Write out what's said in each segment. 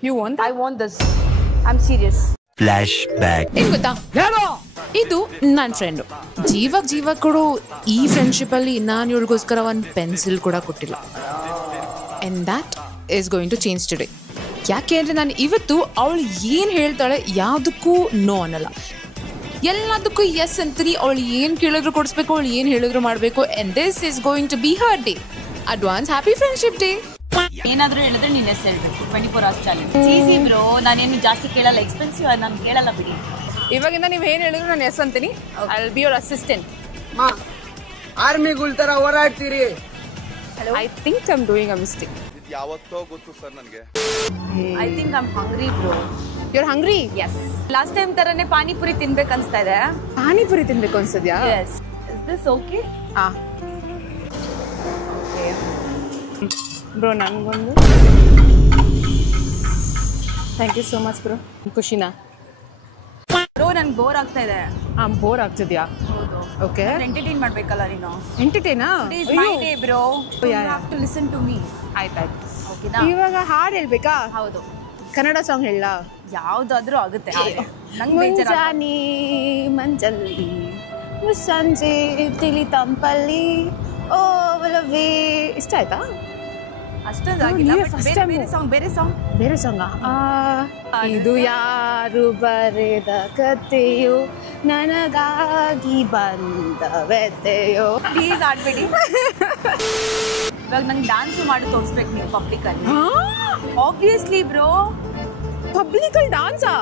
You want that? I want this. I'm serious. Flashback. ಏನ್ ಗೊತ್ತಾ, ಇದು ನನ್ನ ಫ್ರೆಂಡು ಜೀವಕ್ಕೂ ಈ ಫ್ರೆಂಡ್ಶಿಪ್ ಅಲ್ಲಿ ನಾನು ಇವಳಿಗೋಸ್ಕರ ಒಂದು ಪೆನ್ಸಿಲ್ ಕೂಡ ಕೊಟ್ಟಿಲ್ಲ. And that is going to change today. ಯಾಕೆ ಅಂದರೆ ನಾನು ಇವತ್ತು ಅವಳು ಏನು ಹೇಳ್ತಾಳೆ ಯಾವುದಕ್ಕೂ ನೋ ಅನ್ನಲ್ಲ, ಎಲ್ಲದಕ್ಕೂ ಎಸ್ ಅಂತೀನಿ. ಅವಳು ಏನು ಕೇಳಿದ್ರು ಕೊಡಿಸ್ಬೇಕು, ಅವಳು ಏನು ಹೇಳಿದ್ರು ಮಾಡಬೇಕು. And this is going to be her day. Advance happy friendship day. ಏನಾದರೂ ಹೇಳಿದ್ರೆ ನೀನು ಎಸ್ ಹೇಳ್ಬೇಕು. 24 hours ಚಾಲೆಂಜ್. ಈಸಿ ಬ್ರೋ, ನಾನೇನು ಜಾಸ್ತಿ ಕೇಳಲ್ಲ. ಎಕ್ಸ್ಪೆನ್ಸಿವ್ ನಾನು ಕೇಳಲ್ಲ ಬಿಡಿ. ಇವಾಗಿಂದ ನೀವು ಏನು ಹೇಳಿದ್ರು ನಾನು ಎಸ್ ಅಂತೀನಿ. I will be your assistant. ಆರ್ಮಿಗಳ ತರ ಹೋರಾಡ್ತೀರಿ. I think I am doing a mistake. ಯಾವತ್ತೋ ಗೊತ್ತು ಸರ್ ನನಗೆ. I think I am hungry bro. You are hungry? Yes. Last time ತರನೇ ಪಾನಿಪುರಿ ತಿನ್ಬೇಕು ಅನ್ಸ್ತಾ ಇದೆ. ಪಾನಿಪುರಿ ತಿನ್ಬೇಕು ಅನ್ಸದ್ಯಾ? Yes. Is this okay? Okay bro, ನನಗೊಂದು. Thank you so much bro. ಖುಷಿನಾ ಬ್ರೋ? ನನ್ಗೆ ಬೋರ್ ಆಗ್ತಾ ಇದೆ. ಬೋರ್ ಆಗ್ತಿದ್ಯಾ? ಹೌದು. ಓಕೆ, ಎಂಟರ್ಟೈನ್ ಮಾಡ್ಬೇಕಲ್ಲ ನೀನು. ಎಂಟರ್ಟೈನಾ? It is my day bro. You have to listen to me. ಆಯ್ತಾಯ್ತು. ಓಕೆನಾ? ಇವಾಗ ಹಾಡು ಹೇಳ್ಬೇಕಾ? ಹೌದು. ಕನ್ನಡ ಸಾಂಗ್ ಹೇಳ. ಯಾವ್ದಾದ್ರೂ ಆಗುತ್ತೆ. ಮುಂಜಾನೆ ಮಂಜಲ್ಲಿ ಸಂಜೆ ತಿಳಿ ತಂಪಲ್ಲಿ ಓ ಒಲವೇ. ಇಷ್ಟ ಆಯ್ತಾ? ಅಷ್ಟೊಂದಾಗಿಲ್ಲ. ಬೇರೆ ಸಾಂಗ್. ಇದು ಯಾರು ಬರೆದ ಕಥೆಯೋ ನನಗಾಗಿ ಬಂದ ವ್ಯಥೆಯೋ. ಪ್ಲೀಸ್ ಆಡ್ಬೇಡಿ. ಇವಾಗ ನಂಗೆ ಡ್ಯಾನ್ಸ್ ಮಾಡಿ ತೋರಿಸ್ಬೇಕು ನೀವು ಪಬ್ಲಿಕ್ ಅಲ್ಲಿ. Obviously bro. ಪಬ್ಲಿಕ್ ಅಲ್ಲಿ ಡಾನ್ಸಾ?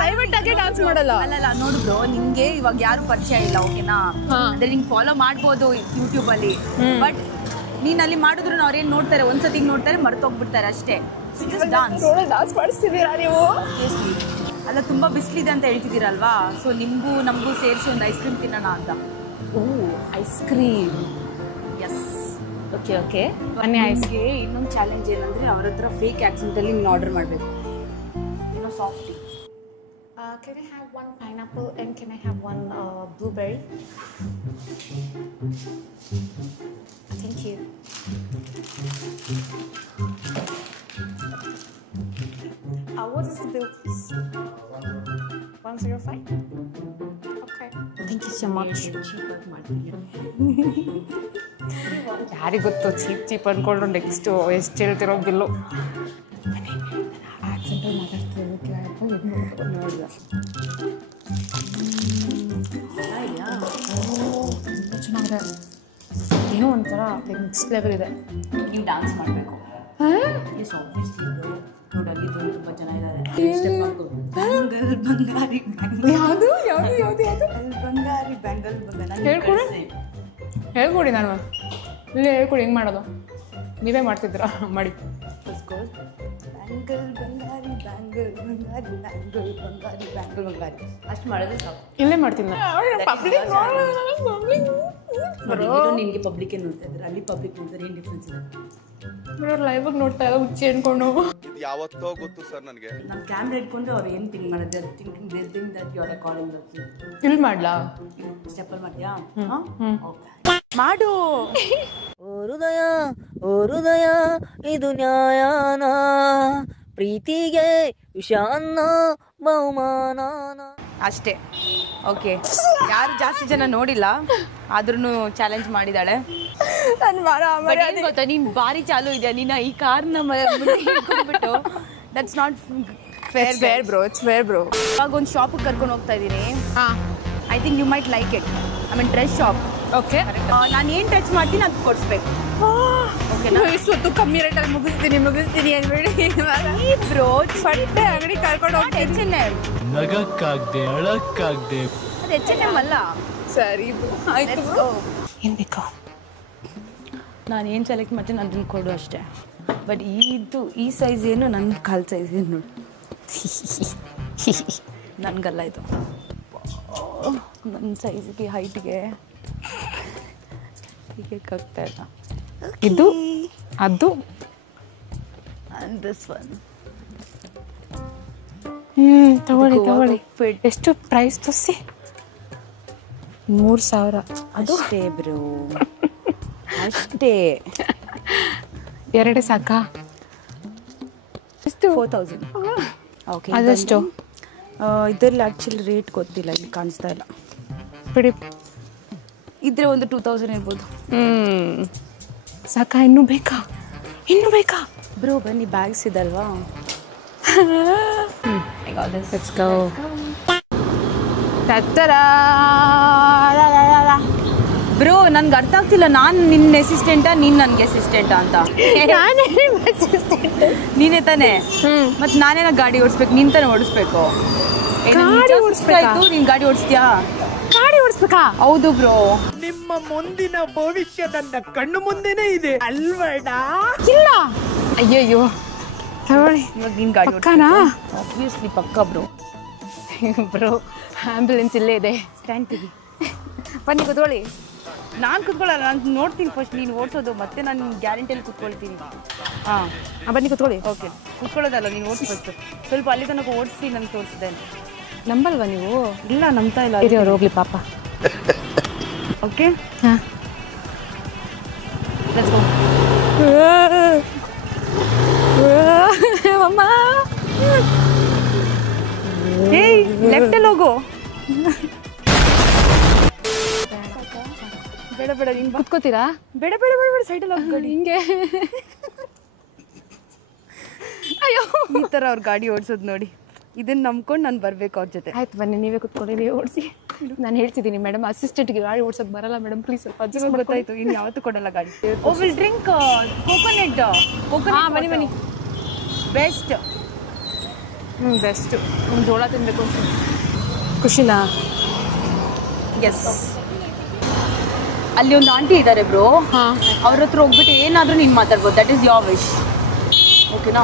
ಪ್ರೈವೇಟ್ ಆಗಿ ಡಾನ್ಸ್ ಮಾಡಲ್ಲ. ಅಲ್ಲ ನೋಡು ಬ್ರೋ, ನಿಂಗೆ ಇವಾಗ ಯಾರು ಪರಿಚಯ ಇಲ್ಲ, ಓಕೆನಾ? ಅಂದ್ರೆ ನಿಂಗೆ ಫಾಲೋ ಮಾಡ್ಬೋದು ಯೂಟ್ಯೂಬ್ ಅಲ್ಲಿ. ಬಟ್ ನೀನ್ ಅಲ್ಲಿ ಮಾಡಿದ್ರು ಅವ್ರೇನ್ ನೋಡ್ತಾರೆ, ಒಂದ್ಸತಿ ನೋಡ್ತಾರೆ, ಮರ್ತೋಗ್ಬಿಡ್ತಾರೆ ಅಷ್ಟೇ. ಡಾನ್ಸ್ ಮಾಡಿಸ್ತಿದ್ದೀರಾ ನೀವು? ಅಲ್ಲ, ತುಂಬಾ ಬಿಸಿಲಿದೆ ಅಂತ ಹೇಳ್ತಿದ್ದೀರಲ್ವಾ, ಸೊ ನಿಮ್ಗೂ ನಮಗೂ ಸೇರಿಸಿ ಒಂದು ಐಸ್ ಕ್ರೀಮ್ ತಿನ್ನೋಣ ಅಂತ. Oh, ice cream. Yes. Okay okay. ಬನ್ನಿ. ಐಸ್ಗೆ ಇನ್ನೊಂದು ಚಾಲೆಂಜ್ ಏನಂದ್ರೆ ಅವ್ರ ಹತ್ರ ಫೇಕ್ ಆಕ್ಸೆಂಟ್ ಅಲ್ಲಿ ನೀನು ಆರ್ಡರ್ ಮಾಡಬೇಕು. ಏನೋ soft. Can I have one pineapple and can I have one blueberry? Thank you. What is the bill, please? 105? Okay. Thank you so much. ಯಾರಿಗೊತ್ತು ಚೀಪ್ ಅಂದ್ಕೊಂಡ್ರು ನೆಕ್ಸ್ಟು ಎಷ್ಟು ಹೇಳ್ತಿರೋ ಬಿಲ್ಲು. ಆಕ್ಸೆಂಟಲ್ಲಿ ಮಾತಾಡ್ತೀವಿ ನೋಡಿದ. ತುಂಬ ಚೆನ್ನಾಗಿದೆ. ಏನೋ ಒಂಥರ ನೆಕ್ಸ್ಟ್ ಲೆವೆಲ್ ಇದೆ. ನೀವು ಡ್ಯಾನ್ಸ್ ಮಾಡಬೇಕು. ಎಸ್, ಆಬ್ವಿಯಸ್ಲಿ ನೋಡಲ್ಲಿ ತುಂಬ ಜನ ಇದ್ದಾರೆ. ಬಂಗಾರಿ ಯಾವುದು ಯಾವುದು ಯಾವುದು ಯಾವುದು ಬಂಗಾರಿ ಬ್ಯಾಂಗಲ್ ಹೇಳ್ಕೊಡಿ. ನಾನು ಇಲ್ಲೇ ಹೇಳ್ಕೊಡಿ, ಹೆಂಗೆ ಮಾಡೋದು? ನೀವೇ ಮಾಡ್ತಿದ್ದೀರಾ? ಮಾಡಿ. ಬ್ಯಾಂಗಲ್ ಬಂಗಾರಿ ಬ್ಯಾಂಗಲ್ ಬಂಗಾರಿ ಬ್ಯಾಂಗಲ್ ಬಂಗಾರಿ ಬ್ಯಾಂಗಲ್ ಬಂಗಾರಿ ಅಷ್ಟು ಮಾಡಿದ್ರೆ ಸಾಕು. ಇಲ್ಲೇ ಮಾಡ್ತೀನಿ ನಿಮಗೆ ಪಬ್ಲಿಕ್ ಏನು ನೋಡ್ತಾ ಇದ್ದಾರೆ, ಅಲ್ಲಿ ಪಬ್ಲಿಕ್ ನೋಡ್ತಾರೆ, ಏನು ಡಿಫ್ರೆನ್ಸ್ ಇದೆ? ಲೈವ್ ನೋಡ್ತಾ ಇರೋ ಹುಚ್ಚಿ ಅನ್ಕೊಂಡು. ಯಾವತ್ತೋ ಗೊತ್ತು ಸರ್ ನನಗೆ. ನಾನು ಕ್ಯಾಮ್ರಾ ಇಟ್ಕೊಂಡು ಅವ್ರು ಏನು ಥಿಂಕ್ ಮಾಡಿದೆ, thinking this thing that you are recording that. ಇಲ್ಲಿ ಮಾಡ್ಲಾ? ಸ್ಟೆಪ್ಪಲ್ಲಿ ಮಾಡ್ತೀಯಾ? ಮಾಡು. ಓ ಹೃದಯ ಇದು ನ್ಯಾಯಾನ, ಪ್ರೀತಿಗೆ ವಿಷಾನ್ನ ಬಹುಮಾನ. ಅಷ್ಟೇ. ಓಕೆ, ಯಾರು ಜಾಸ್ತಿ ಜನ ನೋಡಿಲ್ಲ, ಆದ್ರೂ ಚಾಲೆಂಜ್ ಮಾಡಿದಾಳೆ. ಗೊತ್ತಾ, ನೀನ್ ಬಾರಿ ಚಾಲು ಇದೆಯಾ, ನೀನು ಈ ಕಾರ್ನ ಬಿಟ್ಟು. That's not fair bro. It's fair bro. ಇವಾಗ ಒಂದು ಶಾಪಿಗೆ ಕರ್ಕೊಂಡು ಹೋಗ್ತಾ ಇದ್ದೀನಿ. I think you might like it. I mean dress shop. Okay. ನಾನು ಏನು ಟಚ್ ಮಾಡ್ತೀನಿ ಅದು ಕೊಡಿಸ್ಬೇಕು. ಓಕೆನಾ? ಇಷ್ಟೊತ್ತು ಕಮ್ಮಿ ರೇಟಲ್ಲಿ ಮುಗಿಸ್ತೀನಿ ಅನ್ಬೇಡಿ ಬ್ರೋ. ಬಟ್ಟೆ ಅಂಗಡಿ ಕರ್ಕೊಂಡು ಹೋಗಿ H&M. ನಗಕ್ಕಾಗ್ದೆ ಅಳಕ್ಕಾಗ್ದೆ. ಅದು H&M ಅಲ್ಲ. ಸರಿ ಆಯ್ತು. ಏನು ಬೇಕಾ? ನಾನು ಏನು ಸೆಲೆಕ್ಟ್ ಮಾಡ್ತೀನಿ ಅದನ್ನು ಕೊಡು ಅಷ್ಟೇ. ಬಟ್ ಈ ಸೈಜ್ ಏನು, ನನ್ನ ಕಾಲು ಸೈಜ್ ಏನು ನೋಡು. ನನಗಲ್ಲ ಇದು, ನನ್ನ ಸೈಜ್ಗೆ ಹೈಟ್ಗೆ ಹೀಗೆ ಕಗ್ತಾ ಇಲ್ಲ. ಇದು ಅದು ಆ್ಯಂಡ್ ದಿಸ್ ಒನ್. ತಗೊಳ್ಳಿ. ಎಷ್ಟು ಪ್ರೈಸ್ ತೋರಿಸಿ? 3000. ಅದು ಅಷ್ಟೇ ಬ್ರೋ, ಅಷ್ಟೇ. 2 ಸಾಕಾ? ಎಷ್ಟು 4000. ಓಕೆ, ಅದೆಷ್ಟು? ಇದರಲ್ಲಿ ಆ್ಯಕ್ಚುಲಿ ರೇಟ್ ಗೊತ್ತಿಲ್ಲ, ಇಲ್ಲಿ ಕಾಣಿಸ್ತಾ ಇಲ್ಲ. ಬಿಡಿ. ಇದ್ರೆ ಒಂದು 2000 ಇರ್ಬೋದು. ಸಾಕಾ? ಇನ್ನೂ ಬೇಕಾ? ಬ್ರೋ ಬನ್ನಿ, ಬ್ಯಾಗ್ಸ್ ಇದಲ್ವಾ? Let's go. ಬ್ರೋ ನನ್ಗೆ ಅರ್ಥ ಆಗ್ತಿಲ್ಲ, ನಾನು ನಿನ್ನ ಅಸಿಸ್ಟೆಂಟಾ ನೀನು ನನಗೆ ಅಸಿಸ್ಟೆಂಟಾ ಅಂತ. ನೀನೇ ತಾನೇ? ಮತ್ತೆ ನಾನೇನ ಗಾಡಿ ಓಡಿಸ್ಬೇಕು? ನೀನ್ ತಾನೇ ಓಡಿಸ್ಬೇಕು. ನೀನ್ ಗಾಡಿ ಓಡಿಸ್ತೀಯಾ? ಗಾಡಿ ಓಡಿಸ್ಬೇಕಾ? ಹೌದು ಬ್ರೋ. ನಿಮ್ಮ ಮುಂದಿನ ಭವಿಷ್ಯ ನನ್ನ ಕಣ್ಣು ಮುಂದೆನೇ ಇದೆ ಅಲ್ವಡ? ಇಲ್ಲ. ಅಯ್ಯಯ್ಯೋ, ತಗೊಳ್ಳಿ. ಇವಾಗ ನೀನ್ ಗಾಡಿ ಪಕ್ಕನಾ? ಆಬ್ವಿಯಸ್ಲಿ ಪಕ್ಕ ಬ್ರೋ. ಬ್ರೋ ಆಂಬ್ಯುಲೆನ್ಸ್ ಇಲ್ಲೇ ಇದೆ, ಸ್ಟ್ಯಾಂಡ್ ತೆಗಿ. ಬನ್ನಿ ಕೂತ್ಕೊಳ್ಳಿ. ನಾನು ಕುತ್ಕೊಳ್ಳಲ್ಲ, ನಾನು ನೋಡ್ತೀನಿ ಫಸ್ಟ್ ನೀನು ಓಡಿಸೋದು, ಮತ್ತೆ ನಾನು ಗ್ಯಾರಂಟಿಯಲ್ಲಿ ಕುತ್ಕೊಳ್ತೀನಿ. ಹಾಂ, ಬನ್ನಿ ಕೂತ್ಕೊಳ್ಳಿ. ಓಕೆ, ಕುತ್ಕೊಳ್ಳೋದಲ್ಲ, ನೀನು ಓಡಿಸ್ಬೇಕು. ಸ್ವಲ್ಪ ಅಲ್ಲಿ ತನಕ ಓಡಿಸಿ ನನಗೆ ತೋರಿಸಿದೆ. ನಂಬಲ್ವಾ ನೀವು? ಇಲ್ಲ, ನಂಬ್ತಾ ಇಲ್ಲ. ಅವ್ರು ಹೋಗ್ಲಿ ಪಾಪ. ಓಕೆ, ಹಾಂ, ಲೆಟ್ಸ್ ಗೋ. ಅಮ್ಮ, ಏಯ್ ಲೆಫ್ಟಲ್ಲಿ ಹೋಗು. ಬೇಡ ಬೇಡ, ನೀನು ಕುತ್ಕೋತೀರಾ? ಬೇಡ ಬೇಡ ಬೇಡ ಬೇಡ, ಸೈಡಲ್ಲಿ ಹೋಗಿ ಗಾಡಿ. ಹಿಂಗೆ ಅಯ್ಯೋ, ಈ ಥರ ಅವ್ರ ಗಾಡಿ ಓಡಿಸೋದು ನೋಡಿ, ಇದನ್ನ ನಂಬ್ಕೊಂಡು ನಾನು ಬರ್ಬೇಕು ಅವ್ರ ಜೊತೆ. ಆಯ್ತು ಬನ್ನಿ, ನೀವೇ ಕುತ್ಕೊಳ್ಳಿ, ನೀವೇ ಓಡಿಸಿ. ನಾನು ಹೇಳ್ತಿದ್ದೀನಿ ಮೇಡಮ್, ಅಸಿಸ್ಟೆಂಟ್ಗೆ ಗಾಡಿ ಓಡ್ಸೋಕೆ ಬರಲ್ಲ ಮೇಡಮ್, ಪ್ಲೀಸ್ ಸ್ವಲ್ಪ ಅಡ್ಜಸ್ಟ್ ಮಾಡಿ. ಗೊತ್ತಾಯ್ತು, ಇನ್ನು ಯಾವತ್ತೂ ಕೊಡಲ್ಲ ಗಾಡಿ. ಓ ವಿಲ್ ಡ್ರಿಂಕ್ ಕೋಕೋನಟ್. ಹಾಂ, ಬನ್ನಿ ಬನ್ನಿ. ಬೆಸ್ಟ್. ಬೆಸ್ಟು. ಒಂದು ಜೋಳ ತಿನ್ನಬೇಕು. ಖುಷಿನಾ? ಎಸ್. ಅಲ್ಲಿ ಒಂದು ಆಂಟಿ ಇದ್ದಾರೆ ಬ್ರೋ. ಹಾಂ, ಅವ್ರ ಹತ್ರ ಹೋಗ್ಬಿಟ್ಟು ಏನಾದರೂ ನೀನು ಮಾತಾಡ್ಬೋದು. That is your wish. ಓಕೆನಾ?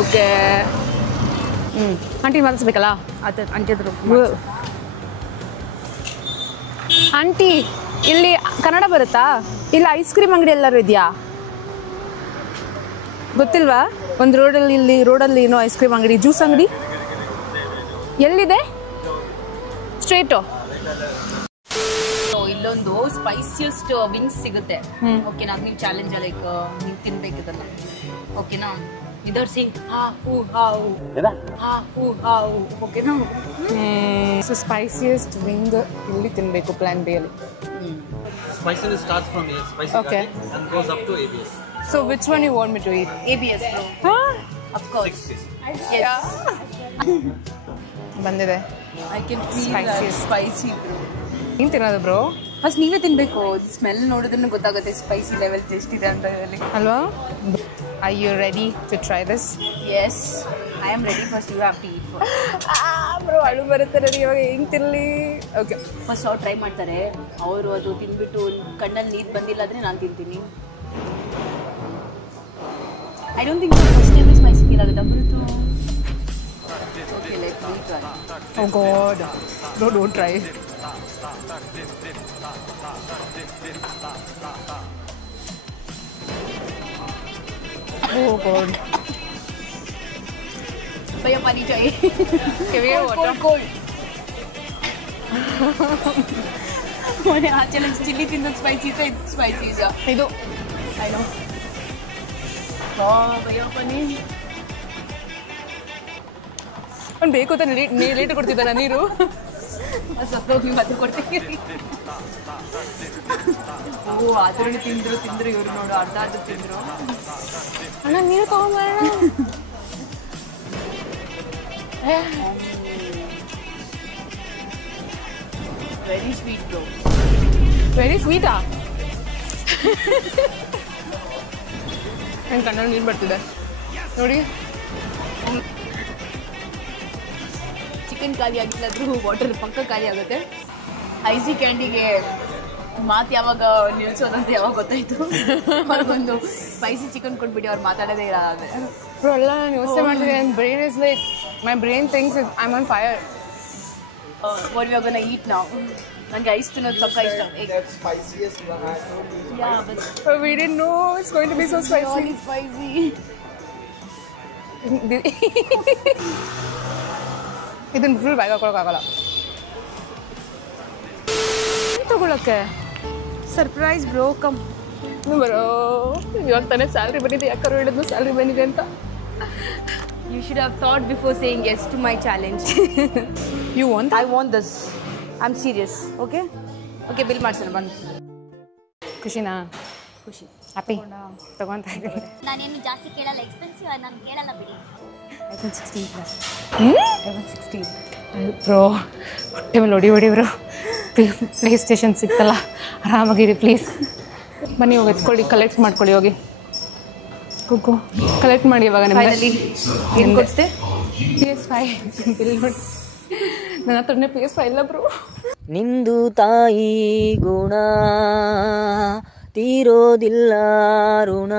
ಓಕೆ. ಆಂಟಿ ಮಾತಾಡ್ಸ್ಬೇಕಲ್ಲ? ಅದು ಆಂಟಿ ಹತ್ರ ಆಂಟಿ, ಇಲ್ಲಿ ಕನ್ನಡ ಬರುತ್ತಾ? ಇಲ್ಲಿ ಐಸ್ ಕ್ರೀಮ್ ಅಂಗಡಿ ಎಲ್ಲರೂ ಇದೆಯಾ? ಗೊತ್ತಿಲ್ವಾ? ಒಂದು ರೋಡಲ್ಲಿ ಏನೋ ಐಸ್ ಕ್ರೀಮ್ ಅಂಗಡಿ, ಜ್ಯೂಸ್ ಅಂಗಡಿ ಎಲ್ಲಿದೆ? ಸ್ಟ್ರೇಟು. ಇಲ್ಲೊಂದು ಸ್ಪೈಸಿಯಸ್ಟ್ ವಿಂಗ್ಸ್ ಸಿಗುತ್ತೆ. ಓಕೆನಾ? ಅದು ನೀವು ಚಾಲೆಂಜ್ ಲೈಕ್ ನೀವು ತಿನ್ಬೇಕು ಇದನ್ನ. ಓಕೆನಾ? ಇದರ್ ಸಿಂಗ್ ಹಾ ಹೂ ಹಾವು ಹಾ ಹೂ ಹಾವು. ಓಕೆನಾ? ಸೊ ಸ್ಪೈಸಿಯಸ್ಟ್ ವಿಂಗ್ ಇಲ್ಲಿ ತಿನ್ನಬೇಕು ಪ್ಲಾನ್ ಬಿ ಅಲ್ಲಿ. Spiciness starts from here, spicy Okay. garlic, and goes up to ABS. So which one you want me to eat? ABS bro. Of course. 6 pieces. Yes. ಬಂದಿದೆ. I can feel Spiciest. spicy bro. ಏನು ತಿನ್ನೋದು bro? First ನೀವೇ ತಿನ್ಬೇಕು, smell ನೋಡಿದ್ರೆ ಗೊತ್ತಾಗುತ್ತೆ spicy level ಎಷ್ಟಿದೆ ಅಂತ ಹೇಳಿ ಅಲ್ವಾ? Are you ready to try this? Yes I am ready. First you have to eat bro ಅಳು ಬರುತ್ತೆ ನನಗೆ, ಇವಾಗ ಹೆಂಗೆ ತಿನ್ನಲಿ? ಓಕೆ, ಫಸ್ಟ್ ಅವ್ರು ಟ್ರೈ ಮಾಡ್ತಾರೆ. ಅವರು ಅದು ತಿಂದ್ಬಿಟ್ಟು ಕಣ್ಣಲ್ಲಿ ನೀರು ಬಂದಿಲ್ಲ ಅಂದರೆ ನಾನು ತಿಂತೀನಿ. I don't think first time spicy feel ಆಗುತ್ತೆ ಬರುತ್ತೋ. Okay, let me try. Oh God, bro don't try. Oh God. भैया पानी चाहिए. Cold. ಮೊನ್ನೆ ಆ ಚಾಲೆಂಜ್ ಚಿಲ್ಲಿ ತಿನ್ನೋದು ಸ್ಪೈಸಿ ಇತ್ತು, ಇದು ಸ್ಪೈಸಿ ಇದೆ. ಇದು ಐ ನೋ. ಭಯ್ಯ ಪಾನಿ ಅವ್ನು ಬೇಕು ಅಂತ ಲೇಟ್ ಕೊಡ್ತಿದ್ದಾನ ನೀರು. ಸತ್ತೋಗಿ ಮತ್ತೆ ಕೊಡ್ತೀನಿ. ಓ ಆದ್ರೂ ತಿಂದ್ರು ಇವ್ರು ನೋಡು, ಅರ್ಧ ತಿಂದ್ರು. ಅಣ್ಣ ನೀರು ತಗೊಂಬರೋಣ. Very sweet bro. ವೆರಿ ಸ್ವೀಟಾ? ನನ್ನ ಕಣ್ಣಲ್ಲಿ ನೀರು ಬರ್ತಿದೆ ನೋಡಿ. ಚಿಕನ್ ಖಾಲಿ ಆಗಿಲ್ಲಾದ್ರೂ ವಾಟರ್ ಪಕ್ಕ ಖಾಲಿ ಆಗುತ್ತೆ. ಐಸಿ ಕ್ಯಾಂಡಿಗೆ ಮಾತು ಯಾವಾಗ ನಿಲ್ಸೋದಂತ ಯಾವಾಗ ಗೊತ್ತಾಯ್ತು. ಅವ್ರಿಗೊಂದು ಸ್ಪೈಸಿ ಚಿಕನ್ ಕೊಟ್ಬಿಟ್ಟು ಅವ್ರು ಮಾತಾಡೋದೇ ಇರೋದು. ಬ್ರೋ ಎಲ್ಲ ನಾನು ಯೋಚನೆ ಮಾಡ್ತಿದ್ದೆ, ನನ್ನ brain is like, my brain thinks I am on fire. What we are gonna eat now. ನನಗೆ ಐಸ್ ತಿನ್ನೋದು ಸ್ವಲ್ಪ ಇಷ್ಟ. Yeah, but We didn't know it's going to be so spicy. really spicy. ಇದನ್ನ ಫುಲ್ ಬ್ಯಾಗ್ ಹಾಕೊಳಕ್ಕಾಗಲ್ಲ ತಗೊಳಕ್ಕೆ. Surprise bro, come ಬರೋ. ಇವಾಗ ತಾನೇ salary ಬಂದಿದೆ, ಯಾಕಾರು ಹೇಳಿದ್ನು ಸ್ಯಾಲ್ರಿ ಬಂದಿದೆ ಅಂತ. You should have thought before saying yes to my challenge. You want I want this. I'm serious. Okay? Okay, bill ಮಾಡ್ಸೋಣ ಬನ್ನಿ. ಖುಷಿನಾ? ಖುಷಿ. ಹ್ಯಾಪಿ ತಗೊಂತ ಇದ್ದೀನಿ. ನಾನೇನು ಜಾಸ್ತಿ ಕೇಳಲ್ಲ, ಎಕ್ಸ್ಪೆನ್ಸಿವ್ ನಾನು ಕೇಳಲ್ಲ ಬಿಡಿ. iPhone 16 Plus. iPhone 16. ಬ್ರೋ ಹೊಟ್ಟೆ ಮೇಲೆ ಹೊಡಿ ಬ್ರೋ. ಪ್ಲೇ ಸ್ಟೇಷನ್ ಸಿಕ್ತಲ್ಲ, ಆರಾಮಾಗಿರಿ ಪ್ಲೀಸ್. ಬನ್ನಿ ಹೋಗಿ ಎತ್ಕೊಳ್ಳಿ, ಕಲೆಕ್ಟ್ ಮಾಡ್ಕೊಳ್ಳಿ ಹೋಗಿ. ಕುಕ್ಕು ಕಲೆಕ್ಟ್ ಮಾಡಿ ಇವಾಗ ಫೈನಲಿ ಏನು ಕೊಡ್ತೆ? PS5 ಬಿಲ್ ನೋಡಿ. ನನ್ನ ಹತ್ರನೇ PS5 ಇಲ್ಲ ಬ್ರೋ. ನಿಂದು ತಾಯಿ ಗುಣ ತೀರೋದಿಲ್ಲ ಋಣ